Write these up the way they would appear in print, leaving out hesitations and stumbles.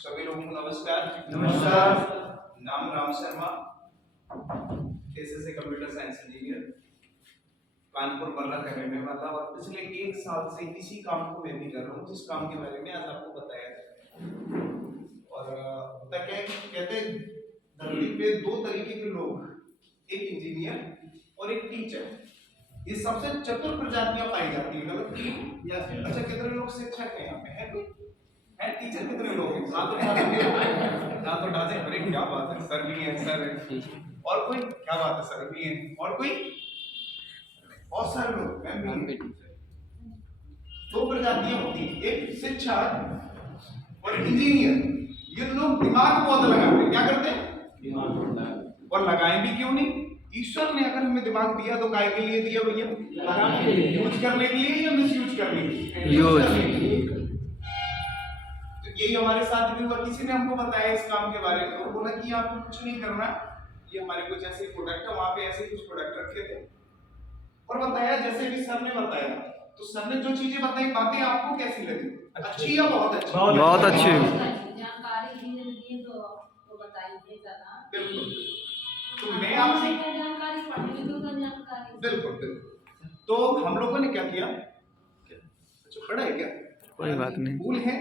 सभी लोगों को नमस्कार। नमस्कार। नाम Ram Sharma, SSC computer science engineer, Kanpur Barra का रहने वाला और पिछले 1 साल से इसी काम को मैं भी कर रहा हूँ, जिस काम के बारे में आज आपको बताया जाए। और होता क्या है कि कहते हैं धरती पे 2 तरीके के लोग, एक इंजीनियर और एक टीचर, ये सबसे चतुर प्रजातियां पाई जाती है। मतलब 3 या फिर अच्छा कितने लोग शिक्षक हैं यहाँ पे? है कोई? है टीचर कितने लोग हैं? हाथ उठा दे। अरे क्या बात है, सर भी है, सर है। और कोई? क्या बात है, सर भी है। और कोई? बहुत सारे लोग, मैं भी। 2 प्रजातियां होती हैं, एक शिक्षक और इंजीनियर। ये लोग दिमाग बहुत लगाते हैं। क्या करते हैं? दिमाग। और लगाएं भी क्यों नहीं? ईश्वर ने अगर हमें दिमाग दिया तो काय के लिए दिया भैया? लगाने के लिए। यूज करने के लिए या मिस यूज करने के लिए? यूज करने के लिए। तो यही हमारे साथ भी हुआ। किसी ने हमको बताया इस काम के बारे में और बोला कि आपको कुछ नहीं करना, ये हमारे कुछ ऐसे प्रोडक्ट है, वहां पे ऐसे कुछ प्रोडक्ट रखे थे और बताया जैसे भी सर ने बताया। तो सर ने जो चीजें बताई, बातें आपको कैसी लगी? अच्छी या बहुत अच्छी? बहुत अच्छी। जानकारी दी तो बताइए जरा। बिल्कुल। तो मैं आपसे जानकारी पढ़ने तो जानकारी। बिल्कुल बिल्कुल। तो हम लोगों ने क्या किया? अच्छा पढ़ा है क्या? कोई बात नहीं। भूल है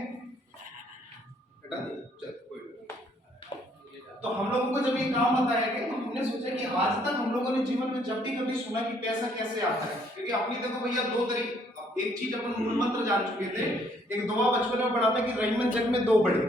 हटा दे। चल कोई बात। तो हम लोगों को जब ये काम बताया गया तो हमने सोचा कि आज तक हम लोगों ने जीवन में जब भी कभी सुना कि पैसा कैसे आता है, क्योंकि अपनी देखो भैया 2 तरीके, एक चीज अपन मूल मंत्र जान चुके थे। एक दुआ बचपन में पढ़ा था कि रहीमन जग में 2 बड़े।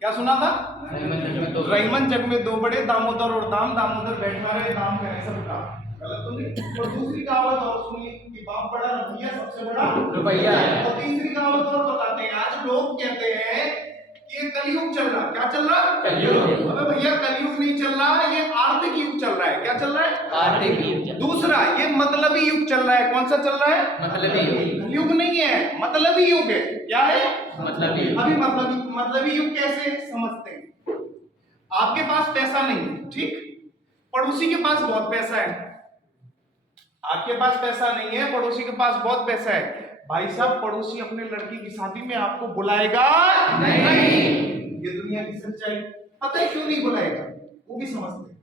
क्या सुना था? रहीमन जग में 2 बड़े, दामोदर और दाम, दामोदर बैठा रहे दाम करे सबका। गलत तो नहीं? और दूसरी कहावत और सुनी कि बाप बड़ा रुपया सबसे बड़ा रुपया है। और तीसरी कहावत और बताते हैं, आज लोग कहते हैं ये कलयुग चल रहा। क्या चल रहा? कलयुग। अबे भैया कलयुग नहीं चल रहा, ये आर्थिक युग चल रहा है। क्या चल रहा है? आर्थिक युग। दूसरा ये मतलबी युग चल रहा है। कौन सा चल रहा है? मतलबी युग। युग नहीं है, मतलबी युग है। क्या है? मतलबी युग। अभी मतलबी युग कैसे समझते हैं? आपके पास पैसा नहीं है, ठीक, पड़ोसी के पास बहुत पैसा है। आपके पास पैसा नहीं है, पड़ोसी के पास बहुत पैसा है। भाई साहब पड़ोसी अपने लड़की की शादी में आपको बुलाएगा नहीं। ये दुनिया की सच्चाई। पता है क्यों नहीं बुलाएगा? वो भी समझते हैं,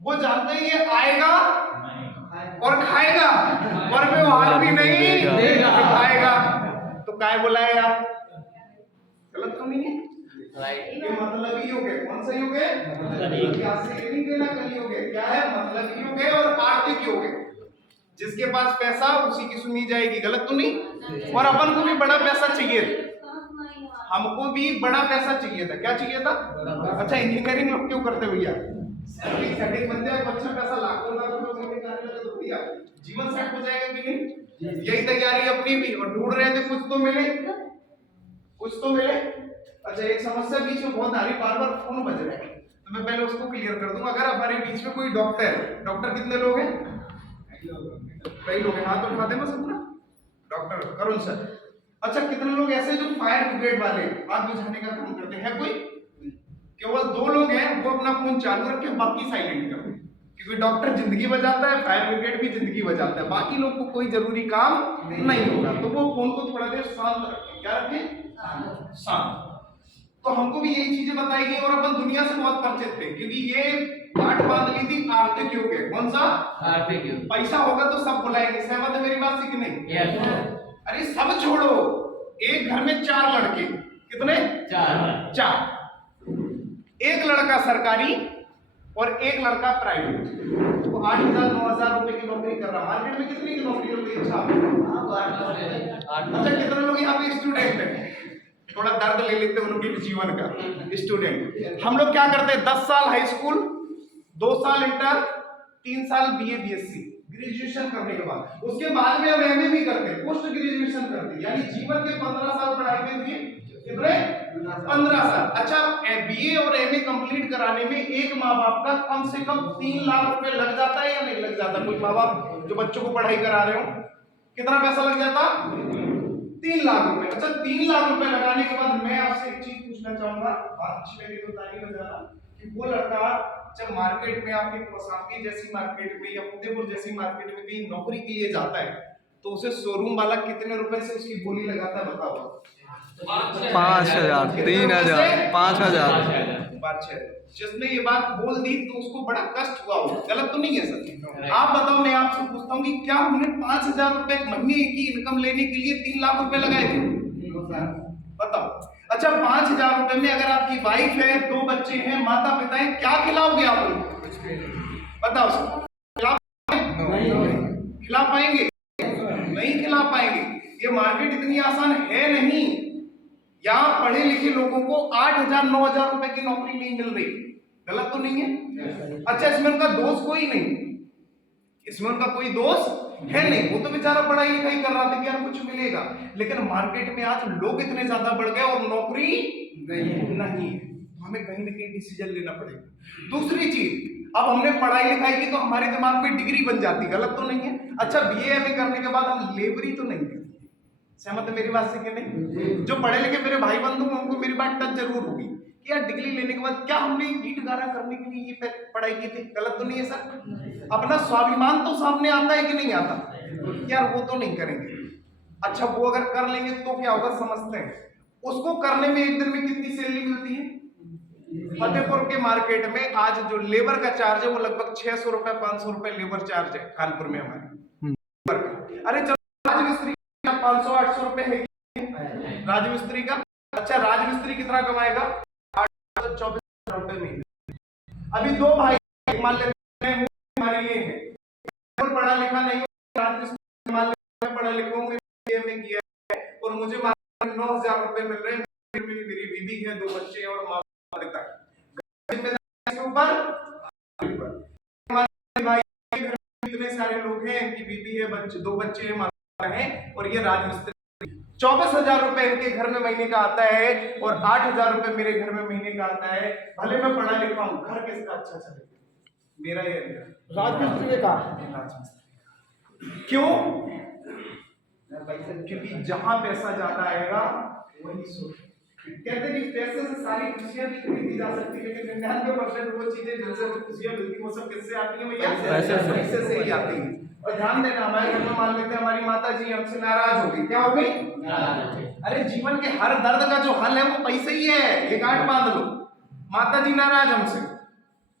वो जानते हैं ये आएगा और खाएगा और व्यवहार भी नहीं खाएगा, तो काय बुलाएगा? गलत तो नहीं है? ये मतलबी युग है। कौन सा युग है? नहीं कहना कलयुग है। क्या है? मतलबी युग है और आर्थिक युग है। जिसके पास पैसा उसी की सुनी जाएगी। गलत तो नहीं? और अपन को भी बड़ा पैसा चाहिए था, हमको भी बड़ा पैसा चाहिए था। क्या चाहिए था? अच्छा इंजीनियरिंग लोग क्यों करते भैया? सेटिंग बन जाए, अच्छा पैसा लाखों तो भैया जीवन सेट हो जाएगा कि नहीं? यही तैयारी अपनी भी, और ढूंढ रहे थे कुछ तो मिले, कुछ तो मिले। अच्छा एक समस्या बीच में बहुत आ रही, बार बार फोन बज रहे हैं, तो मैं पहले उसको क्लियर कर दूं। अगर हमारे बीच में कोई डॉक्टर कितने लोग हैं? कई लोग हैं, हाथ उठा दे बस अपना। डॉक्टर करुण सर। अच्छा कितने लोग ऐसे जो फायर ब्रिगेड वाले आग बुझाने का काम करते हैं? कोई? केवल 2 लोग हैं, वो अपना फोन चालू रख के बाकी साइलेंट करते हैं, क्योंकि डॉक्टर जिंदगी बचाता है, फायर ब्रिगेड भी जिंदगी बचाता है, बाकी लोग को कोई जरूरी काम नहीं होगा, तो वो फोन को थोड़ा देर शांत रखें। क्या रखें? शांत। तो हमको भी यही चीजें बताई गई और अपन दुनिया से बहुत परिचित थे, क्योंकि ये बात बांध ली थी आर्थिक युग है। कौन सा? आर्थिक युग। पैसा होगा तो सब बुलाएंगे। सहमत है मेरी बात से कि नहीं? yes. अरे सब छोड़ो, एक घर में 4 लड़के, कितने? 4। एक लड़का सरकारी और एक लड़का प्राइवेट, तो 8,000 9,000 रुपए की नौकरी कर रहा। मार्केट में कितनी की नौकरी होती है? अच्छा कितने लोग यहाँ पे स्टूडेंट हैं? थोड़ा दर्द ले लेते हैं उनके जीवन का। स्टूडेंट हम लोग क्या करते हैं? 10 साल हाई स्कूल, 2 साल इंटर, 3 साल बीए बीएससी ग्रेजुएशन करने के बाद, उसके बाद में हम एमए भी करते हैं, पोस्ट ग्रेजुएशन करते हैं, यानी जीवन के 15 साल पढ़ाई के लिए कितने? 15 साल। अच्छा बीए और एमए कंप्लीट कराने में एक माँ बाप का कम से कम 3 लाख रुपए लग जाता है या नहीं लग जाता? कोई माँ बाप जो बच्चों को पढ़ाई करा रहे हो, कितना पैसा लग जाता? 3 लाख रुपए। अच्छा 3 लाख रुपए लगाने के बाद मैं आपसे एक चीज पूछना चाहूंगा, बात अच्छी लगी तो ताली बजाना, कि वो लड़का जब मार्केट में आपके कौसाम्बी जैसी मार्केट में या फतेहपुर जैसी मार्केट में कहीं नौकरी के लिए जाता है, तो उसे शोरूम वाला कितने रुपए से उसकी बोली लगाता है? बताओ। 5,000 3,000 5,000 बात है। जिसने ये बात बोल दी तो उसको बड़ा कष्ट हुआ होगा, गलत तो नहीं है सर? आप बताओ, मैं आपसे पूछता हूँ कि क्या हमने 5,000 रुपए महीने की इनकम लेने के लिए 3 लाख रुपए लगाए थे? बताओ। अच्छा, 5,000 रुपए में अगर आपकी वाइफ है, 2 बच्चे हैं, माता पिता है, क्या खिलाओगे आप उनको? बताओ सर, खिला पाएंगे? नहीं खिला पाएंगे। ये मार्केट इतनी आसान है नहीं। यहाँ पढ़े लिखे लोगों को 8,000 9,000 रुपए की नौकरी नहीं मिल रही, गलत तो नहीं है? अच्छा, इसमें उनका दोष कोई नहीं, इसमें उनका कोई दोष है नहीं, वो तो बेचारा पढ़ाई लिखाई कर रहा था कि यार कुछ मिलेगा, लेकिन मार्केट में आज लोग इतने ज्यादा बढ़ गए और नौकरी नहीं है। हमें कहीं ना कहीं डिसीजन लेना पड़ेगा। दूसरी चीज, अब हमने पढ़ाई लिखाई की तो हमारे दिमाग में डिग्री बन जाती, गलत तो नहीं है? अच्छा, बीए एमए करने के बाद हम लेबरी तो नहीं करते, सहमत है मेरी बात से कि नहीं? जो पढ़े लिखे मेरे भाई बंधु हैं उनको मेरी बात टच जरूर होगी कि यार डिग्री लेने के बाद क्या हमने ईट गारा करने के लिए ये पढ़ाई की थी? गलत तो नहीं है सर? अपना स्वाभिमान तो सामने आता है कि नहीं आता? यार वो तो नहीं करेंगे। अच्छा, वो अगर कर लेंगे तो क्या होगा समझते हैं? उसको करने में एक दिन में कितनी सैलरी मिलती है? फतेहपुर के मार्केट में आज जो लेबर का चार्ज है वो लगभग 600 रुपए 500 रुपए लेबर चार्ज है कानपुर में हमारे। अरे चलो, राजमिस्त्री का 500-800 रुपए है राजमिस्त्री का। अच्छा, राजमिस्त्री कितना कमाएगा? 824 रुपए महीने। अभी 2 भाई मान लेते हैं, हमारे लिए है, पढ़ा लिखा नहीं हो, राजमिस्त्री मान लेते हैं पढ़ा लिखा हूँ, में किया है और मुझे 9,000 रुपए मिल रहे हैं, मेरी बीवी है, 2 बच्चे और माँ पिता के ऊपर भाई इतने सारे लोग हैं, इनकी बीवी है, बच्चे 2 बच्चे हैं, माता है, और ये राजमिस्त्री 24,000 रुपए इनके घर में महीने का आता है और 8,000 रुपए मेरे घर में महीने का आता है। भले मैं पढ़ा लिखा हूँ, घर किसका अच्छा चलेगा? मेरा ये राजमिस्त्री का। क्यों? क्योंकि जहां पैसा ज्यादा आएगा वही सोच। कहते हैं कि पैसे से सारी खुशियां भी खरीदी जा सकती है, लेकिन 99% वो चीजें जिनसे खुशियां मिलती वो सब किससे आती हैं भैया? पैसे से ही आती हैं। और ध्यान देना, हमारे घर में मान लेते हैं हमारी माता जी हमसे नाराज हो गई, क्या हो गई? अरे जीवन के हर दर्द का जो हल है वो पैसे ही है, ये गांठ बांध लो। माता जी नाराज हमसे,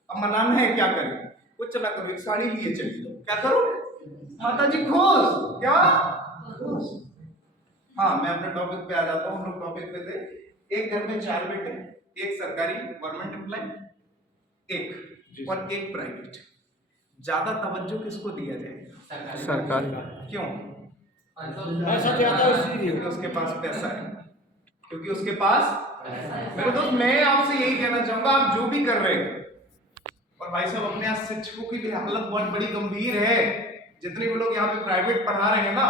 अब मनाना है, क्या करें? कुछ ना करो, एक साड़ी लिए चली जाओ, क्या करो? माता जी खुश, क्या? हाँ, मैं अपने टॉपिक पे आ जाता हूँ। हम लोग टॉपिक पे थे, एक घर में 4 बेटे, एक सरकारी गवर्नमेंट एम्प्लॉय, एक और एक प्राइवेट। ज्यादा तवज्जो किसको दिया जाए? सरकार। क्यों? पैसा ज्यादा इसलिए क्योंकि उसके पास पैसा है, क्योंकि उसके पास। मेरे दोस्त, मैं आपसे यही कहना चाहूंगा, आप जो भी कर रहे हैं, और भाई साहब अपने यहाँ शिक्षकों की भी हालत बहुत बड़ी गंभीर है। जितने भी लोग यहाँ पे प्राइवेट पढ़ा रहे हैं ना,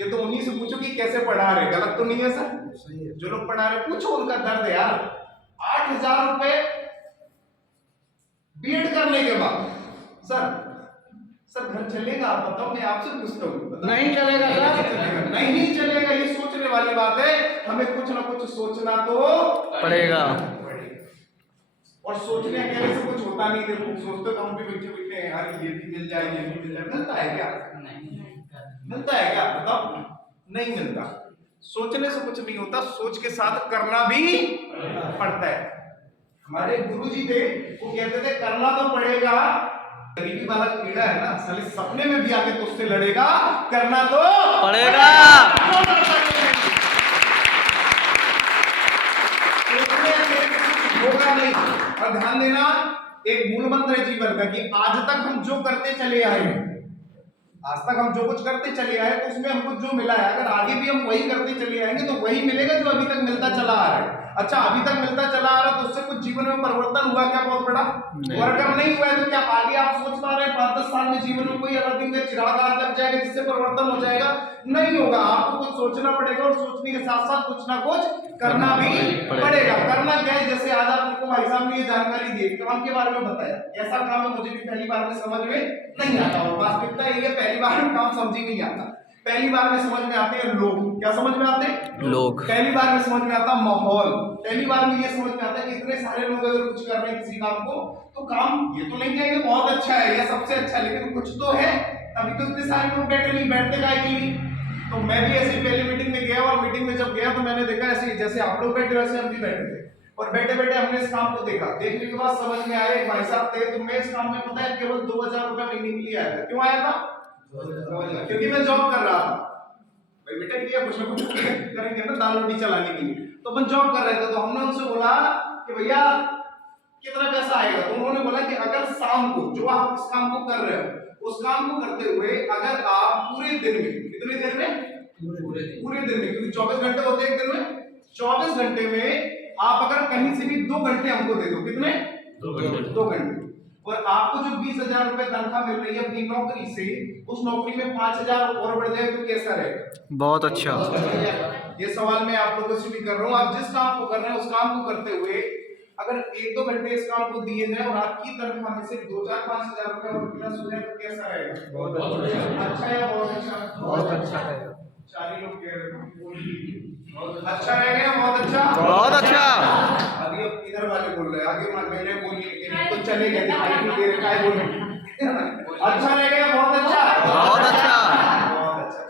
ये तो उन्हीं से पूछो कि कैसे पढ़ा रहे, गलत तो नहीं है सर? सही है। जो लोग पढ़ा रहे पूछो उनका दर्द यार। 8,000 रुपए बीएड करने के बाद सर घर चलेगा? आप बताओ, मैं आपसे पूछता हूँ। नहीं चलेगा सर, नहीं चलेगा। ये सोचने वाली बात है, हमें कुछ ना कुछ सोचना तो पड़ेगा। और सोचने अकेले से कुछ होता नहीं। देखो, सोचते तो हम भी बैठे हैं, यार ये भी मिल जाए, ये भी मिल जाए, मिलता है क्या? मिलता है क्या? बताओ, नहीं मिलता। सोचने से कुछ नहीं होता, सोच के साथ करना भी पड़ता है। हमारे गुरुजी थे, वो कहते थे करना तो पड़ेगा। गरीबी वाला कीड़ा है ना, साले सपने में भी आके तुझसे लड़ेगा, करना तो पड़ेगा। होगा नहीं। और ध्यान देना, एक मूल मंत्र है जीवन का कि आज तक हम जो करते चले आए हैं, आज तक हम जो कुछ करते चले आए तो उसमें हमको जो मिला है, अगर आगे भी हम वही करते चले आएंगे तो वही मिलेगा जो अभी तक मिलता चला आ रहा है। अच्छा, अभी तक मिलता चला आ रहा है तो उससे कुछ जीवन में परिवर्तन हुआ क्या बहुत बड़ा? और अगर नहीं हुआ है तो क्या आगे आप सोच पा रहे हैं 5-10 साल में जीवन में कोई अलग दिन का चिराग हाथ लग जाएगा जिससे परिवर्तन हो जाएगा? नहीं होगा। आपको कुछ सोचना पड़ेगा और सोचने के साथ साथ कुछ ना कुछ करना भी पड़ेगा। करना क्या है? जैसे आज आपको भाई साहब ने ये जानकारी दी, काम के बारे में बताया, ऐसा काम है मुझे भी पहली बार में समझ में नहीं आता, और वास्तविकता ये है पहली बार में काम समझ ही नहीं आता। पहली बार में समझ में आते हैं लोग। क्या समझ में आते हैं? लोग। पहली बार में समझ में आता माहौल। पहली बार में ये समझ में आता है कि इतने सारे लोग अगर कुछ कर रहे हैं किसी काम को, तो काम ये तो नहीं कहेंगे बहुत अच्छा है या सबसे अच्छा, लेकिन कुछ तो है, तभी तो इतने सारे लोग बैठे। नहीं बैठते काहे के लिए? तो मैं भी ऐसी पहली मीटिंग में गया, और मीटिंग में जब गया तो मैंने देखा ऐसे जैसे आप लोग बैठे वैसे हम भी बैठे थे, और बैठे बैठे हमने इस काम को देखा। देखने के बाद समझ में आया, एक भाई साहब थे, तो मैं इस काम में पता है केवल 2000 रुपए महीने के लिए आया था। क्यों आया था? क्योंकि मैं जॉब कर रहा था। भाई बेटा किया कुछ ना कुछ करेंगे ना दाल रोटी चलाने के लिए, तो अपन जॉब कर रहे थे। तो हमने उनसे बोला कि भैया कितना पैसा आएगा? तो उन्होंने बोला कि अगर शाम को जो आप इस काम को कर रहे हो उस काम को करते हुए अगर आप पूरे दिन में, कितने दिन में? पूरे दिन में, क्योंकि 24 घंटे होते हैं एक दिन में, 24 घंटे में आप अगर कहीं से भी 2 घंटे हमको दे दो, कितने? 2 घंटे, और आपको जो 20,000 रुपए तनख्वाह मिल रही है अपनी नौकरी से, उस नौकरी में 5,000 और बढ़ जाए तो कैसा रहेगा? बहुत अच्छा। ये सवाल मैं आप लोगों से भी कर रहा हूँ। आप जिस काम को कर रहे हैं उस काम को करते हुए अगर 1-2 घंटे इस काम को दिए जाए और आपकी तनख्वाह में से 2-4-5,000 रुपए और प्लस हो जाए तो कैसा रहेगा? बहुत अच्छा। अच्छा या बहुत अच्छा? बहुत अच्छा रहेगा। 4 लोग कह रहे हैं अच्छा रहेगा, बहुत अच्छा, बहुत अच्छा। अभी अब इधर वाले बोल रहे हैं, आगे मैंने बोलिए तो चले गए, दिखाई नहीं दे रहा है, बोले अच्छा रहेगा, बहुत अच्छा, बहुत अच्छा, बहुत अच्छा।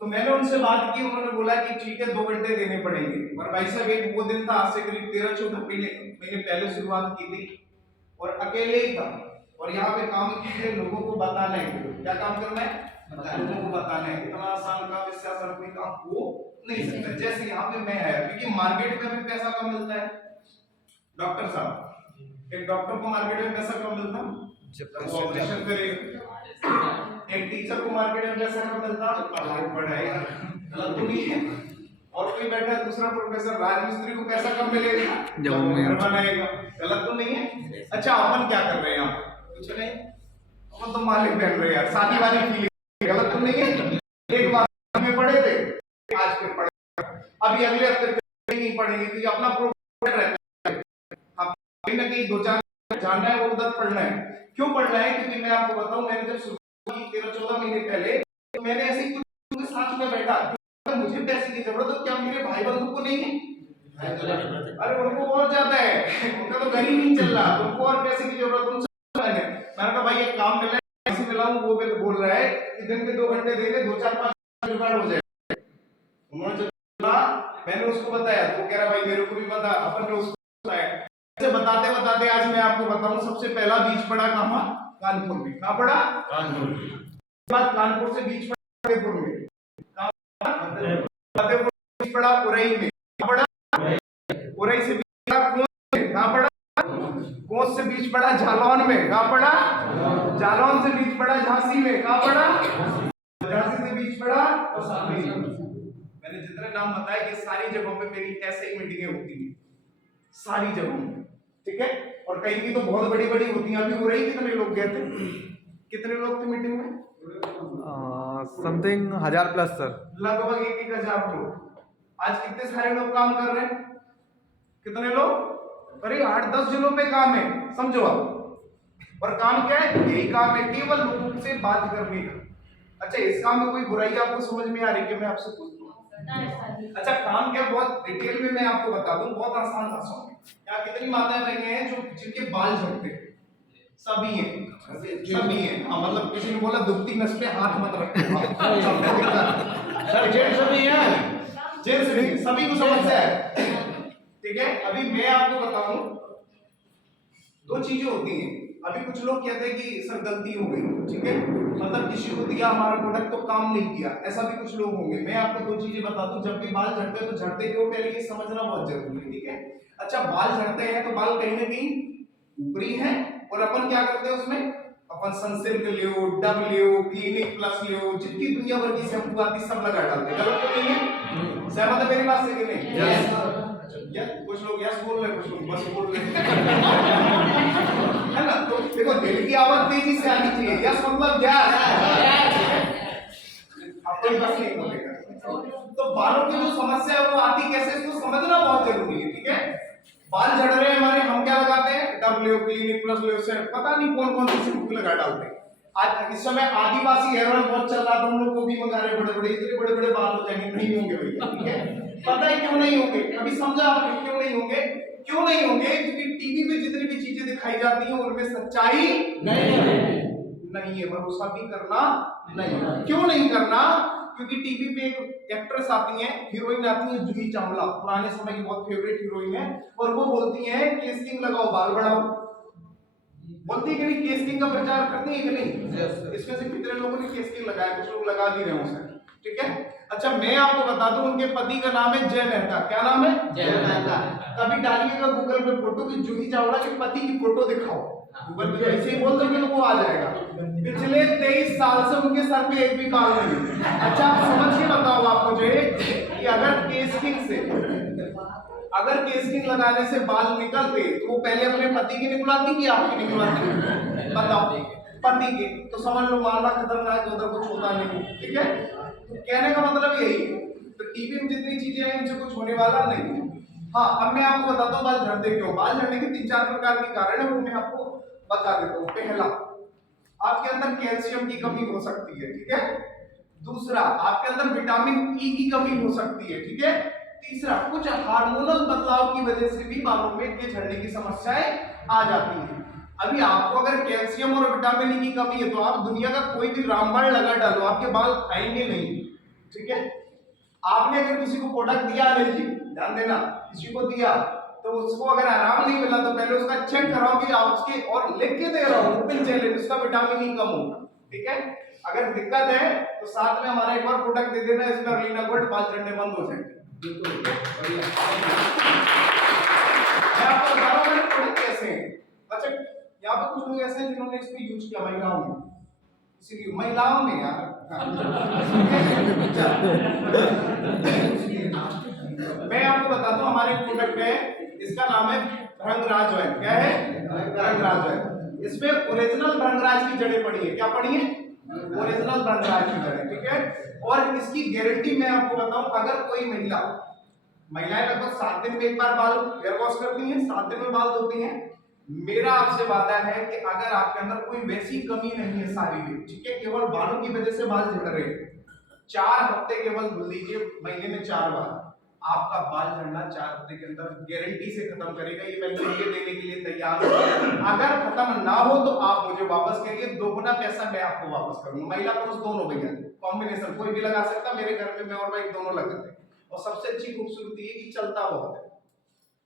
तो मैंने उनसे बात की, उन्होंने बोला कि ठीक है 2 घंटे देने पड़ेंगे। और भाई साहब एक वो दिन था, आज से करीब 13-14 महीने पहले शुरुआत की थी, और अकेले ही था, और यहाँ पे काम किए लोगों को बताना है। क्या काम करना है? लोगों को बताना है। इतना आसान काम, इससे आसान कोई काम हो नहीं सकता। जैसे यहाँ पे मैं है, क्योंकि मार्केट में हमें पैसा कम मिलता है। डॉक्टर साहब, एक डॉक्टर को मार्केट में पैसा कम मिलता है जब वो ऑपरेशन करेगा। एक टीचर को मार्केट में पैसा कम मिलता है पढ़ाएगा, गलत तो नहीं है। और कोई बैठा है दूसरा प्रोफेसर, राजमिस्त्री को पैसा कम मिलेगा जब वो घर बनाएगा, गलत तो नहीं है। अच्छा अपन क्या कर रहे हैं यहाँ? कुछ नहीं, अपन तो मालिक बन रहे हैं यार, शादी वाली फीलिंग, गलत तो नहीं है। एक बार में पढ़े थे, आज फिर पढ़े, अभी अगले हफ्ते नहीं पढ़ेंगे, क्योंकि अपना प्रोग्राम रहता है। अब कहीं ना कहीं 2-4 जानना है, वो उधर पढ़ना है। क्यों पढ़ना है? क्योंकि मैं आपको बताऊं, मैंने जब शुरू की 13-14 महीने पहले, तो मैंने ऐसे ही कुछ साथ में बैठा, मुझे पैसे की जरूरत है, क्या मेरे भाई बंधु को नहीं है? अरे उनको और ज्यादा है, उनका तो घर ही नहीं चल रहा, उनको और पैसे की जरूरत। उनसे मैंने कहा भाई एक काम मिला, ऐसे मिलाऊं, वो बोल रहा है कि दिन के 2 घंटे दे दे, 2-4-5 जुगाड़ हो जाए। उन्होंने जब बोला, मैंने उसको बताया, तो वो कह रहा भाई मेरे को भी पता, अपन ने उसको बताया। ऐसे बताते बताते आज मैं आपको बताऊं, सबसे पहला बीज पड़ा कहाँ? कानपुर में। कहाँ पड़ा? कानपुर। बाद कानपुर से बीज पड़ा फतेहपुर में, फतेहपुर बीज पड़ा उरई में, कहाँ पड़ा? उरई से बीज पड़ा कोंच में, कहाँ पड़ा? कोंच से बीज पड़ा जालौन में, कहाँ पड़ा? जालौन से बीज पड़ा झांसी में, कहाँ पड़ा? झांसी से बीज पड़ा कौशाम्बी में। मैंने जितने नाम बताए ये सारी जगहों पे मेरी ऐसे ही मीटिंगें होती हैं, सारी जगहों में, ठीक है। और कहीं की तो बहुत बड़ी बड़ी होती हैं। अभी हो रही, कितने लोग गए थे? कितने लोग थे मीटिंग में? समथिंग 1000 प्लस सर, लगभग 1,000 लोग। आज कितने सारे लोग काम कर रहे हैं? कितने लोग? अरे 8-10 जिलों पे काम है, समझो आप। और काम क्या है? यही काम है, केवल लोगों से बात करने का। अच्छा, इस काम में कोई बुराई आपको समझ में आ रही है? मैं आपसे पूछता हूँ। अच्छा, काम क्या? बहुत डिटेल में मैं आपको बता दूं, बहुत आसान भाषा में। यहाँ कितनी माताएं बहनें हैं जो जिनके बाल झड़ते हैं? सभी हैं, सभी हैं। हाँ, मतलब किसी ने बोला दुखती नस पे हाथ मत रखो, जेंट्स सभी हैं, जेंट्स भी, सभी को समस्या है, ठीक है। अभी मैं आपको बताऊं, 2 चीजें होती हैं। अभी कुछ लोग कहते हैं कि सर गलती हो गई, ठीक है, मतलब किसी को दिया हमारा प्रोडक्ट तो काम नहीं किया, ऐसा भी कुछ लोग होंगे। मैं आपको 2 चीजें बता दूं, जब भी बाल झड़ते हैं तो झड़ते क्यों, पहले ये समझना बहुत जरूरी है, ठीक है। अच्छा, बाल झड़ते हैं तो बाल कहीं ना कहीं ऊपरी है, और अपन क्या करते हैं उसमें? अपन सनसिल्क लियो, डव लियो, क्लिनिक प्लस लियो, जितनी दुनिया भर की शैम्पू आती सब लगा डालते हैं, गलत तो नहीं है? सहमत है मेरी बात से कि नहीं? यस। कुछ लोग यस बोल रहे, कुछ लोग बस बोल रहे है ना। तो देखो, दिल की आवाज तेजी से आनी चाहिए। यस मतलब क्या? आपको बस नहीं बोलेगा। तो बालों की जो समस्या है वो आती कैसे, इसको समझना बहुत जरूरी है, ठीक है। बाल झड़ रहे हैं हमारे, हम क्या लगाते हैं? डब्ल्यू, क्लिनिक प्लस लियो से पता नहीं कौन कौन सी शैम्पू लगा डालते हैं। आज इस समय आदिवासी हेयर ऑयल बहुत चल रहा था, हम लोग वो भी मंगा रहे, बड़े बड़े, इतने बड़े बड़े बाल हो जाएंगे, नहीं होंगे भैया, ठीक है। पता है क्यों नहीं होंगे? कभी समझा आपने क्यों नहीं होंगे? क्यों नहीं होंगे? क्योंकि टीवी पे जितनी भी चीजें दिखाई जाती हैं उनमें सच्चाई नहीं है, भरोसा भी करना नहीं। क्यों नहीं करना? क्योंकि टीवी पे एक एक्ट्रेस आती है, हीरोइन आती है जूही चावला, पुराने समय की बहुत फेवरेट हीरोइन है, और वो बोलती है केस किंग लगाओ बाल बढ़ाओ, बोलती है कि नहीं, केस किंग का प्रचार करती है कि नहीं? इसमें से कितने लोगों ने केस किंग लगाया, कुछ लोग लगा भी रहे हैं उसे, ठीक है। अच्छा मैं आपको बता दूं उनके पति का नाम है जय मेहता। क्या नाम है? जय मेहता। कभी डालिएगा गूगल पे फोटो की जूही चावला के पति की फोटो दिखाओ, गूगल पे ऐसे ही बोल दोगे तो वो आ जाएगा। पिछले 23 साल से उनके सर पे एक भी बाल नहीं। अच्छा आप समझिए, बताओ आप मुझे कि अगर केस किंग लगाने से बाल निकलते तो वो पहले अपने पति की निकलवाती कि आपकी निकलवाती? बताओ, पति के। तो समझ लो मामला खतरनाक है, उधर कुछ होता नहीं, ठीक है। तो कहने का मतलब यही है, तो टीवी में जितनी चीजें हैं इनसे कुछ होने वाला नहीं है। हाँ अब मैं आपको बताता हूँ बाल झड़ते क्यों। बाल झड़ने के 3-4 प्रकार के कारण है, वो मैं आपको बता देता हूँ। पहला, आपके अंदर कैल्शियम की कमी हो सकती है, ठीक है। दूसरा, आपके अंदर विटामिन ई की कमी हो सकती है, ठीक है। तीसरा, कुछ हार्मोनल बदलाव की वजह से भी बालों में के झड़ने की समस्याएं आ जाती हैं। अभी आपको अगर कैल्शियम और विटामिन ई की कमी है तो आप दुनिया का कोई भी रामबाण लगा डालो, आपके बाल आएंगे नहीं, ठीक है। आपने अगर किसी को प्रोडक्ट दिया है जी, ध्यान देना, किसी को दिया तो उसको अगर आराम नहीं मिला तो पहले उसका चेक कराओ कि आप उसके, और लिख के दे रहा हूं ओपन चैलेंज, उसका विटामिन ई कम होगा, ठीक है। अगर दिक्कत है तो साथ में हमारा एक और प्रोडक्ट दे देना, इसमें अर्लीना गोल्ड बाल झड़ने बंद हो जाएंगे। बिल्कुल बढ़िया। मैं आपको बता रहा हूं मैंने प्रोडक्ट कैसे हैं। अच्छा यहाँ पे कुछ लोग ऐसे हैं जिन्होंने इसको यूज किया महिलाओं में, इसीलिए महिलाओं में यार मैं आपको बताता हूँ हमारे प्रोडक्ट है, इसका नाम है भृंगराज ऑयल। क्या है? भृंगराज ऑयल। इसमें ओरिजिनल भृंगराज की जड़ें पड़ी है। क्या पड़ी है? ओरिजिनल भृंगराज की जड़ें, ठीक है। और इसकी गारंटी मैं आपको बताऊं, अगर कोई महिलाएं लगभग 7 दिन में एक बार बाल हेयर वॉश करती हैं, 7 दिन में बाल धोती हैं, मेरा आपसे वादा है कि अगर आपके अंदर कोई वैसी कमी नहीं है शारीरिक, ठीक है, केवल बालों की वजह से बाल झड़ रहे हैं, 4 हफ्ते केवल धुल लीजिए, महीने में 4 बार, आपका बाल झड़ना 4 हफ्ते के अंदर गारंटी से खत्म करेगा। ये मैं लिख के देने के लिए तैयार हूं। अगर खत्म ना हो तो आप मुझे वापस करिए, 2 गुना पैसा मैं आपको वापस करूंगा। महिला पुरुष दोनों भैया, कॉम्बिनेशन कोई भी लगा सकता। मेरे घर में मैं और भाई दोनों लगाते हैं। और सबसे अच्छी खूबसूरती है कि चलता बहुत है,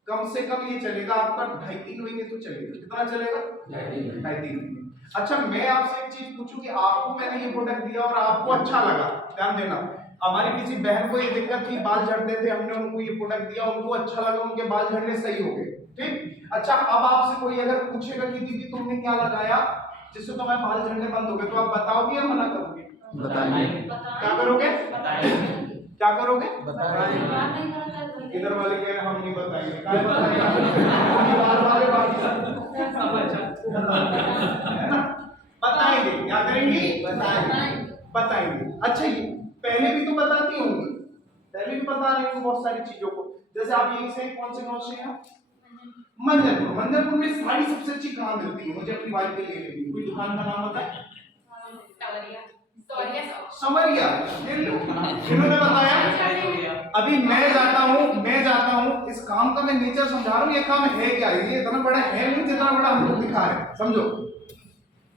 कम से कम ये चलेगा आपका 2.5-3 महीने तो चलेगा। कितना चलेगा? 2.5-3 महीने। अच्छा मैं आपसे एक चीज पूछूं कि आपको मैंने ये प्रोडक्ट दिया और आपको अच्छा लगा, ध्यान देना, हमारी किसी बहन को ये दिक्कत थी, बाल झड़ते थे, हमने उनको ये प्रोडक्ट दिया, उनको अच्छा लगा, उनके बाल झड़ने सही हो गए, ठीक। अच्छा अब आपसे कोई अगर पूछेगा कि दीदी तुमने क्या लगाया जिससे तुम्हारे बाल झड़ने बंद हो गए, तो आप बताओगे या मना करोगे? बताइए। क्या करोगे? क्या करोगे? बताइए। इधर वाले कह रहे हम नहीं बताएंगे, क्या बताएंगे? बताएंगे, क्या करेंगे? बताएंगे। अच्छा ये पहले भी तो बताती होंगी, पहले भी बता रही हूँ बहुत सारी चीजों को। जैसे आप यही से कौन से हैं? मंजरपुर में साड़ी सबसे अच्छी कहाँ मिलती है? मुझे अपनी वाइफ के लिए लेनी, कोई दुकान का नाम बताए? समरिया। इन्होंने बताया। अभी मैं जाता हूँ इस काम का मैं नेचर समझा रहा हूँ। ये काम है क्या? ये इतना बड़ा है नहीं जितना बड़ा हम लोग दिखा रहे हैं, समझो।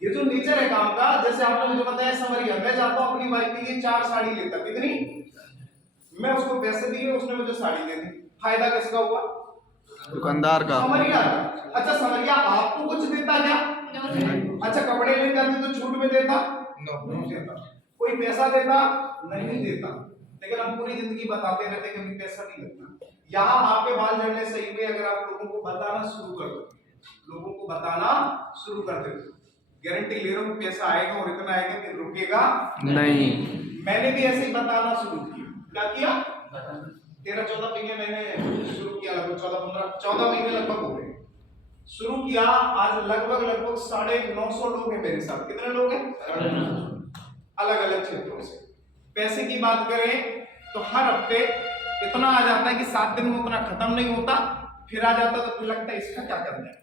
ये जो नेचर है काम का, जैसे आपने मुझे बताया समरिया, मैं जाता हूँ अपनी वाइफ के लिए 4 साड़ी लेता, कितनी? मैं उसको पैसे दिए, उसने मुझे साड़ी दे दी, फायदा किसका हुआ? दुकानदार का। समरिया। अच्छा समरिया आपको कुछ देता क्या? अच्छा कपड़े ले जाते तो छूट में देता? नहीं देता। कोई पैसा देता? नहीं देता। लेकिन हम पूरी जिंदगी बताते रहते कि कभी पैसा नहीं देता। यहाँ आपके बाल झड़ने सही हुए अगर आप लोगों को बताना शुरू कर दो, लोगों को बताना शुरू कर दो, गारंटी ले रहा हूँ पैसा आएगा और इतना आएगा कि रुकेगा नहीं। मैंने भी ऐसे ही बताना शुरू किया। क्या किया? 13-14 महीने मैंने शुरू किया, लगभग 14 महीने लगभग हो गए शुरू किया। आज लगभग 950 लोग हैं मेरे साथ। कितने लोग हैं? अलग अलग क्षेत्रों से। पैसे की बात करें तो हर हफ्ते इतना आ जाता है कि 7 दिन में उतना खत्म नहीं होता, फिर आ जाता तो फिर लगता है इसका क्या करना है।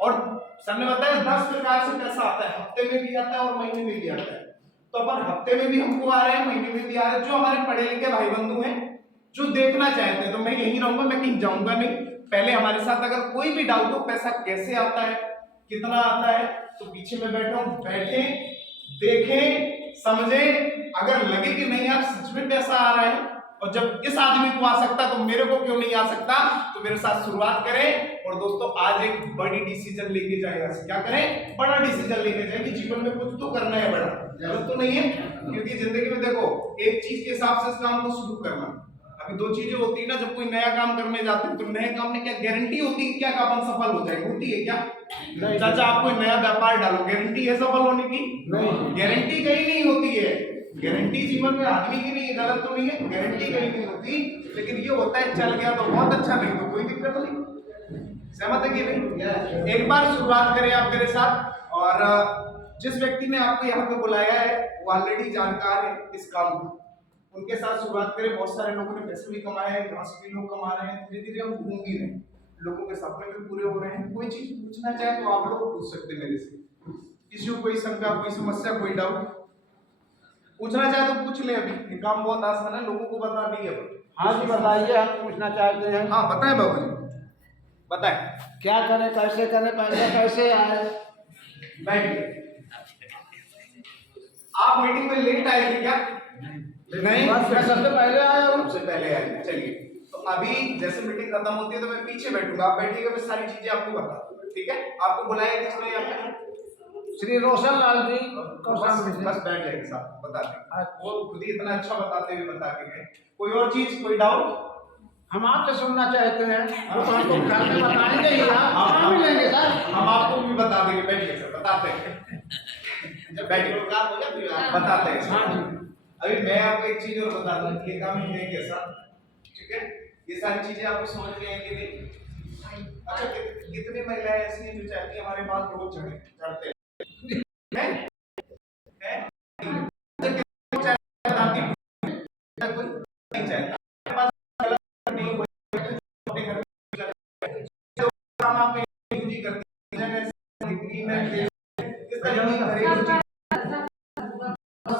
और सर ने बताया 10 प्रकार से पैसा आता है, हफ्ते में भी आता है और महीने में भी आता है। तो अपन हफ्ते में भी हमको आ रहे हैं, महीने में भी आ रहे हैं। जो हमारे पढ़े लिखे भाई बंधु हैं जो देखना चाहते हैं, तो मैं यहीं रहूंगा, मैं कहीं जाऊंगा नहीं। पहले हमारे साथ अगर कोई भी डाउट हो पैसा कैसे आता है, कितना आता है, तो पीछे में बैठा हूं, बैठे देखें, समझें, अगर लगे कि नहीं यार सच में पैसा आ रहा है और जब इस आदमी को आ सकता तो मेरे को क्यों नहीं आ सकता, तो मेरे साथ शुरुआत करें। और दोस्तों आज एक बड़ी डिसीजन लेके जाएगा, क्या करें, बड़ा डिसीजन लेके जाए कि जीवन में कुछ तो करना है, बड़ा गलत तो नहीं है। क्योंकि जिंदगी में देखो एक चीज के हिसाब से इस काम को शुरू करना, अभी दो चीजें होती है ना, जब कोई नया काम करने जाते हैं तो नए काम में क्या गारंटी होती है क्या काम सफल हो जाएगी, होती है क्या? चाचा आप कोई नया व्यापार डालो, गारंटी है सफल होने की? नहीं, गारंटी कहीं नहीं होती है। गारंटी जीवन में आदमी की नहीं है, गलत तो नहीं है, गारंटी कहीं नहीं होती। लेकिन ये होता है चल गया तो बहुत अच्छा, नहीं तो कोई दिक्कत नहीं। सहमत है कि नहीं? एक बार शुरुआत करें आप मेरे साथ। और जिस व्यक्ति ने आपको यहाँ पे बुलाया है वो ऑलरेडी जानकार है इस काम का, उनके साथ शुरुआत करें। बहुत सारे लोगों ने पैसे भी कमाए हैं, यहाँ से भी लोग कमा रहे हैं, धीरे धीरे हम घूम भी रहे हैं, लोगों के सपने भी पूरे हो रहे हैं। कोई चीज पूछना चाहे तो आप लोग पूछ सकते हैं मेरे से, किसी को कोई शंका, कोई समस्या, कोई डाउट पूछना चाहे तो पूछ ले। अभी ये काम बहुत आसान है, लोगों को बता नहीं है। हाँ जी बताइए, हम पूछना चाहते हैं। हाँ बताएं बाबू जी, बताएं। क्या करें, कैसे करें, पैसे कैसे आए? बैठिए। आप मीटिंग में लेट आए थे क्या? नहीं, मैं सबसे पहले आया हूँ। सबसे पहले आए। चलिए, तो अभी जैसे मीटिंग खत्म होती है तो मैं पीछे बैठूंगा, आप बैठिएगा, मैं सारी चीजें आपको बता दूंगा, ठीक है? आपको बुलाया किसने यहाँ पे? श्री रोशन लाल जी। बस बैठ जाएंगे साहब, बता देंगे। वो खुद ही इतना अच्छा बताते हुए बता के गए। कोई और चीज, कोई डाउट? हम आपसे सुनना चाहते हैं, वो तो हमको घर में बताएंगे ही, आप मिलेंगे सर। हम आपको भी बता देंगे, बैठिए सर, बताते हैं। जब बैठिए बताते हैं। हाँ जी। अभी मैं आपको एक चीज और बता दूं, ये काम है कैसा, ठीक है? ये सारी चीजें आपको समझ में आएंगी नहीं? अच्छा, कितनी महिलाएं ऐसी हैं जो चाहती हैं हमारे बाल रोज झड़ते हैं?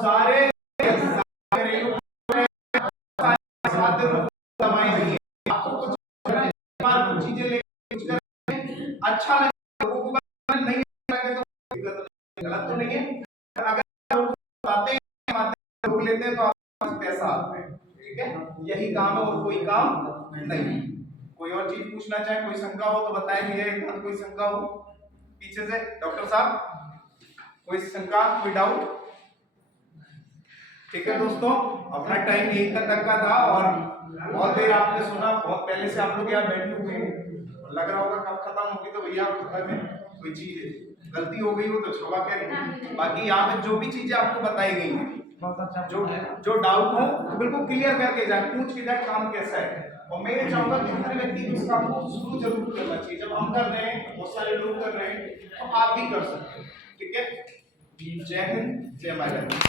सारे घरेलू दवाएं नहीं है, आपको कुछ चीजें लेके अच्छा लगे, लोगों को नहीं लगे तो गलत तो नहीं है। अगर लोग आते हैं लोग लेते हैं तो आपके पास पैसा आता है, ठीक है? यही काम है और कोई काम नहीं। कोई और चीज पूछना चाहे, कोई शंका हो तो बताएं भैया, एक बात कोई शंका हो पीछे से। डॉक्टर साहब कोई शंका, कोई डाउट? ठीक है दोस्तों, अपना टाइम यही तक का था और बहुत देर आपने सुना, बहुत पहले से आप लोग यहाँ बैठे हुए हैं, लग रहा होगा कब खत्म होगी, तो भैया खत्म है। कोई चीज गलती हो गई हो तो क्षमा करें। बाकी यहाँ पे जो भी चीजें आपको बताई गई हैं, जो डाउट हो तो बिल्कुल क्लियर करके जाए, पूछ के जाए काम कैसा है। और मैं ये चाहूंगा कि हर व्यक्ति को इस काम को शुरू जरूर करना चाहिए। जब हम कर रहे हैं, बहुत सारे लोग कर रहे हैं, तो आप भी कर सकते हैं, ठीक है? जय हिंद, जय भारत।